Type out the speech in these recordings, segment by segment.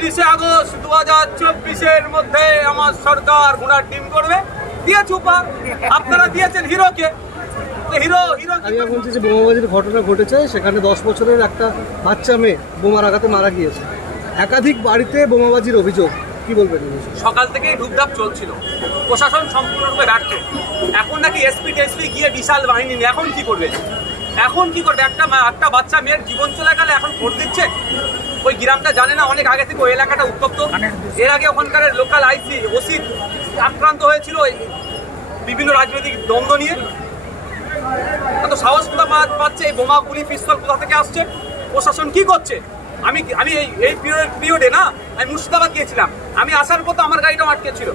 একত্রিশে আগস্ট দু হাজার চব্বিশের মধ্যে আমার সরকার ঘোড়ার টিম করবে। দিয়েছে উপহার। আপনারা দিয়েছেন হিরোকে। তো হিরো হিরো বলছি যে বোমাবাজির ঘটনা ঘটেছে সেখানে দশ বছরের একটা বাচ্চা মেয়ে বোমার আঘাতে মারা গিয়েছে। একাধিক বাড়িতে বোমাবাজির অভিযোগ। কি বলবেন সকাল থেকেই ধূপধাপ চলছিল। প্রশাসন সম্পূর্ণরূপে ব্যর্থ। এখন নাকি এসপি টেসপি গিয়ে বিশাল বাহিনী এখন কি করবে? এখন কি করবে? একটা একটা বাচ্চা মেয়ের জীবন চলে গেলে এখন ভোট দিচ্ছে? ওই গ্রামটা জানে না অনেক আগে থেকে ওই এলাকাটা উত্তপ্ত। এর আগে ওখানকার লোকাল আইসি ওসি আক্রান্ত হয়েছিল বিভিন্ন রাজনৈতিক দ্বন্দ্ব নিয়ে। এত সাহস কোথা পাচ্ছে? এই বোমা গুলি পিস্তল কোথা থেকে আসছে? প্রশাসন কি করছে? আমি আমি এই এই পিরিয়ডে না আমি মুর্শিদাবাদ গিয়েছিলাম। আমি আসার পর তো আমার গাড়িটাও আটকে ছিল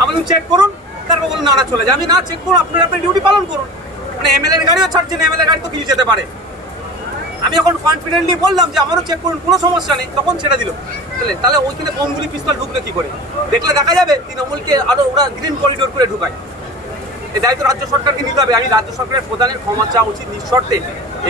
আমি চেক করুন তারপর বলুন না না চলে যায়। আমি না চেক করুন আপনারা আপনার ডিউটি পালন করুন। মানে এমএলএর গাড়িও ছাড়ছেন এমএলএ গাড়ি তো কিছু যেতে পারে। আমি এখন কনফিডেন্টলি বললাম যে আমারও চেক করুন, কোনো সমস্যা নেই, তখন ছেড়ে দিল। তাহলে তাহলে ওইখানে বোমগুলি পিস্তল ঢুকলে কি করে? দেখলে দেখা যাবে তৃণমূলকে আরও ওরা গ্রিন করিডোর করে ঢুকায়। এই দায়িত্ব রাজ্য সরকারকে নিতে হবে। আমি রাজ্য সরকারের প্রধানের ক্ষমা চাওয়া উচিত নিঃশর্তে।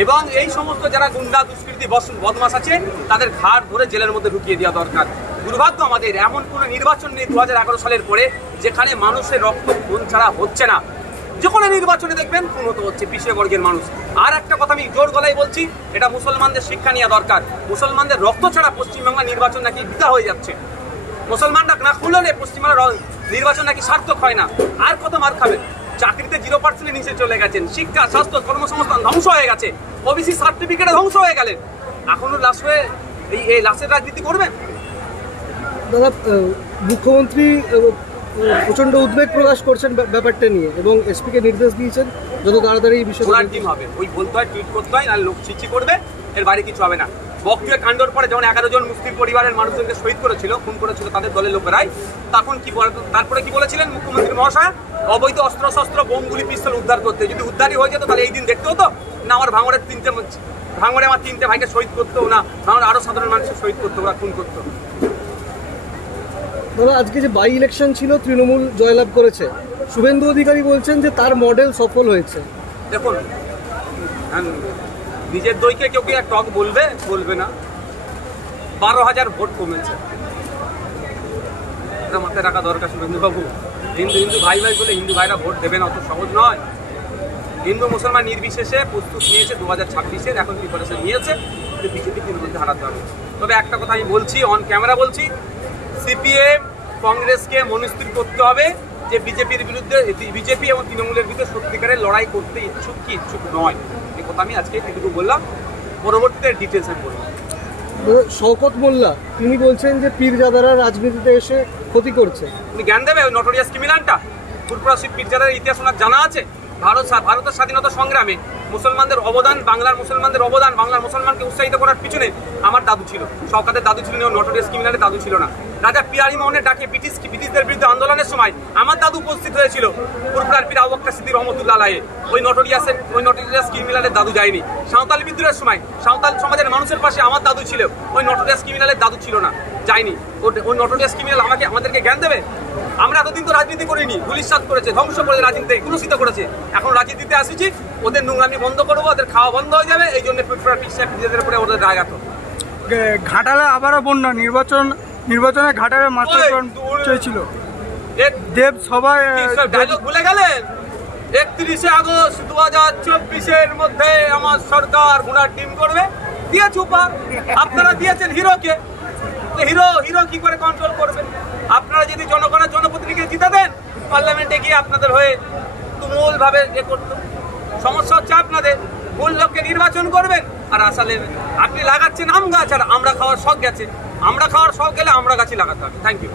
এবং এই সমস্ত যারা গুন্ডা, দুষ্কৃতি বদমাশ আছে, তাদের ঘাট ধরে জেলের মধ্যে ঢুকিয়ে দেওয়া দরকার। দুর্ভাগ্য আমাদের, এমন কোনো নির্বাচন নেই দু হাজার এগারো সালের পরে, যেখানে মানুষের রক্ত খুন ছাড়া হচ্ছে না। যে কোনো নির্বাচনে দেখবেন খুন হতে হচ্ছে পিছিয়ে বর্গের মানুষ। আর একটা কথা আমি জোর গলায় বলছি, এটা মুসলমানদের শিক্ষা নেওয়া দরকার। মুসলমানদের রক্ত ছাড়া পশ্চিমবাংলা নির্বাচন নাকি বিদা হয়ে যাচ্ছে। মুসলমানরা না খুললে পশ্চিমবাংলার নির্বাচন নাকি সার্থক হয় না। আর কত মার খাবেন চাকরিতে জিরো পার্সেন্টের নিচে চলে গেছেন। শিক্ষা, স্বাস্থ্য, কর্মসংস্থান ধ্বংস হয়ে গেছে। ওবিসি সার্টিফিকেটে ধ্বংস হয়ে গেলেন এখনও লাশ হয়ে এই এই লাশের রাজনীতি করবেন? দাদা মুখ্যমন্ত্রী আহ, প্রচণ্ড উদ্বেগ প্রকাশ করছেন ব্যাপ- ব্যাপারটা নিয়ে এবং এসপিকে নির্দেশ দিয়েছেন যত তাড়াতাড়ি এই বিষয়ে টিম হবে। ওই বলতে হয় টুইট করতে হয় আর লোক চিচি করবে এর বাইরে কিছু হবে না। বকটুয়ে কাণ্ডর পরে যখন এগারো জন মুসলিম পরিবারের মানুষজনকে শহীদ করেছিল খুন করেছিল তাদের দলের লোকেরাই তখন কি তারপরে কি বলেছিলেন মুখ্যমন্ত্রী মহাশয়? অবৈধ অস্ত্র শস্ত্র বোমগুলি পিস্তল উদ্ধার করতে। যদি উদ্ধারই হয়ে যেত তাহলে এই দিন দেখতে হতো না আমার ভাঙড়ের তিনটে ভাঙড়ে আমার তিনটে ভাইকে শহীদ করতো না ভাঙড়ে আরও সাধারণ মানুষের শহীদ করতো ওরা খুন করতো। দাদা, আজকে যে বাই ইলেকশন ছিল, তৃণমূল জয়লাভ করেছে। শুভেন্দু অধিকারী বলছেন যে তার মডেল সফল হয়েছে। দেখুন নিজের দইকে কেউ কি আর টক বলবে? বলবে না। বারো হাজার ভোট কমেছে। এটা মাথায় রাখা দরকার শুভেন্দুবাবু। হিন্দু হিন্দু ভাই ভাই বলে হিন্দু ভাইরা ভোট দেবে না অত সহজ নয়। হিন্দু মুসলমান নির্বিশেষে প্রস্তুত নিয়েছে দু হাজার ছাব্বিশের, এখন প্রিপারেশন নিয়েছে। বিজেপি তৃণমূলকে হারাতে হবে। তবে একটা কথা আমি বলছি অন ক্যামেরা বলছি সিপিএম কংগ্রেসকে মনস্থির করতে হবে যে বিজেপির বিরুদ্ধে বিজেপি এবং তৃণমূলের বিরুদ্ধে সত্যিকারের লড়াই করতে ইচ্ছুক কি ইচ্ছুক নয়। এই কথা আমি আজকে এটুকু বললাম। পরবর্তীতে ডিটেলস আমি বলব। শওকত মোল্লা তিনি বলছেন যে পীরজাদারা রাজনীতিতে এসে ক্ষতি করছে। উনি জ্ঞান দেবে ওই নটোরিয়াস ক্রিমিনালটা ফুরপুরা শিব পিরজাদের ইতিহাস ওনার জানা আছে? ভারত ভারতের স্বাধীনতা সংগ্রামে। মুসলমানদের অবদান, বাংলার মুসলমানদের অবদান, বাংলার মুসলমানকে উৎসাহিত করার পিছনে আমার দাদু ছিল। সরকারের দাদু ছিল না নটোরিয়াস ক্রিমিনালের দাদু ছিল না। রাজা পিয়ারি মোহনের ডাকে ব্রিটিশ ব্রিটিশদের বিরুদ্ধে আন্দোলনের সময় আমার দাদু উপস্থিত হয়েছিল। ফুরপুরার পীর আবক্কা সিদ্দি রহমতুল্লাহ আলাহে ওই নটোরিয়াসের ওই নটোরিয়াস ক্রিমিনালের দাদু যায়নি। সাঁওতাল বিদ্রোহের সময়, সাঁওতাল সমাজের মানুষের পাশে আমার দাদু ছিল। ওই নটোরিয়াস ক্রিমিনালের দাদু ছিল না, যায়নি। ওই নটোরিয়াস ক্রিমিনাল আমাকে, আমাদেরকে জ্ঞান দেবে? আমরা এতদিন তো রাজনীতি করিনি গুলিশাত করেছে, ধ্বংস করে রাজনীতি কুলুষিত করেছে। এখন রাজনীতিতে আসিছি, ওদের নোংরামি বন্ধ করব ওদের খাওয়া বন্ধ হয়ে যাবে এই জন্য পিছিয়ে নিজেদের উপরে ওদের রাগাত গে- ঘাটালে আবারও বন্যা নির্বাচন নির্বাচনে ঘাটালে মাস্টার চেয়েছিল? এক দেব সবাই ডায়লগ ভুলে গেলেন? একত্রিশে আগস্ট দু হাজার চব্বিশের মধ্যে আমার সরকার ঘোড়ার টিম করবে। দিয়েছে উপহার আপনারা দিয়েছেন হিরোকে। তো হিরো হিরো কি করে কন্ট্রোল করবে? আপনারা যদি জনগণের জনপ্রতিনিধিকে জিতে দেন পার্লামেন্টে গিয়ে আপনাদের হয়ে তুমুল ভাবে এ করতো। সমস্যা হচ্ছে আপনাদের। ভুল লোককে নির্বাচন করবেন আর নেবেন আপনি লাগাচ্ছেন আম গাছ আর আমরা খাওয়ার শখ গেছে। আমরা খাওয়ার শখ গেলে আমরা গাছই লাগাতে হবে। Thank you